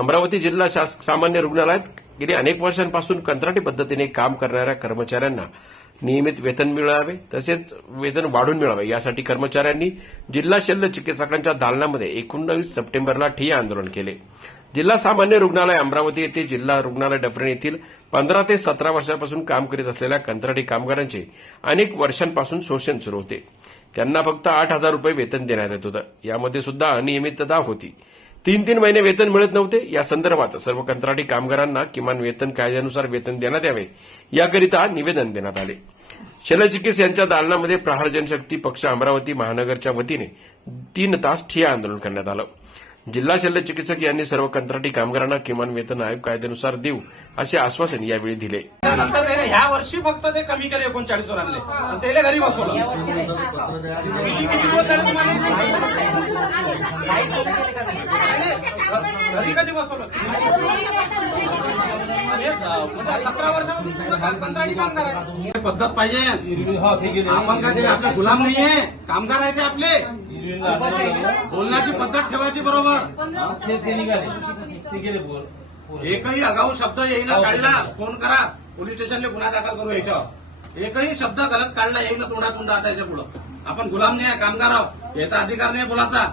अमरावती जिल्हा सामान्य रुग्णालयात गेली अनेक वर्षांपासून कंत्राटी पद्धतीने काम करणाऱ्या कर्मचाऱ्यांना नियमित वेतन मिळावे तसेच वेतन वाढून मिळावे यासाठी कर्मचाऱ्यांनी जिल्हा शल्य चिकित्सकांच्या दालनामध्ये 19 सप्टेंबरला ठिय्या आंदोलन केले। जिल्हा सामान्य रुग्णालय अमरावती येथे जिल्हा रुग्णालय डफरीण येथील 15 ते 17 वर्षांपासून काम करीत असलेल्या कंत्राटी कामगारांचे अनेक वर्षांपासून शोषण सुरू होते। त्यांना फक्त 8,000 रुपये वेतन देण्यात येत होतं। यामध्ये सुद्धा अनियमितता होती। 3 महिने वेतन मिळत नव्हते। या संदर्भात सर्व कंत्राटी कामगारांना किमान वेतन कायद्यानुसार वेतन देण्यात यावे याकरिता निवेदन देण्यात आले। शल्यचिकित्सक यांच्या दालनामध्ये प्रहार जनशक्ती पक्ष अमरावती महानगरच्या वतीने 3 तास ठिय्या आंदोलन करण्यात आलं। जिल्हा शल्य चिकित्सक यांनी सर्व कंत्राटी कामगारांना किमान वेतन आयोग कायद्यानुसार देऊ असे आश्वासन यावेळी दिले। त्यानंतर त्याने ह्या वर्षी फक्त ते कमी केले 39 वर आणले आणि त्याला घरी बसवलं। किती दिवस झाले तुम्हाला घरी कधी बसवलं? 17 वर्षापासून कंत्राटी कामगार आहे। पद्धत पाहिजे। आपण काय ते आपले गुलाम नाहीये, कामगार आहे ते आपले। बोलण्याची पद्धत ठेवायची बरोबर। एकही आगाऊ शब्द येईना काढला फोन करा, पोलीस स्टेशनला गुन्हा दाखल करू। याच्यावर एकही शब्द गलत काढला येईना तोंडातून आता याच्या पुढं आपण गुलाम नाही, कामगार आहोत, याचा अधिकार नाही बोलायचा।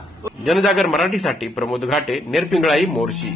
जनजागर मराठीसाठी प्रमोद घाटे, नेरपिंगळाई, मोर्शी।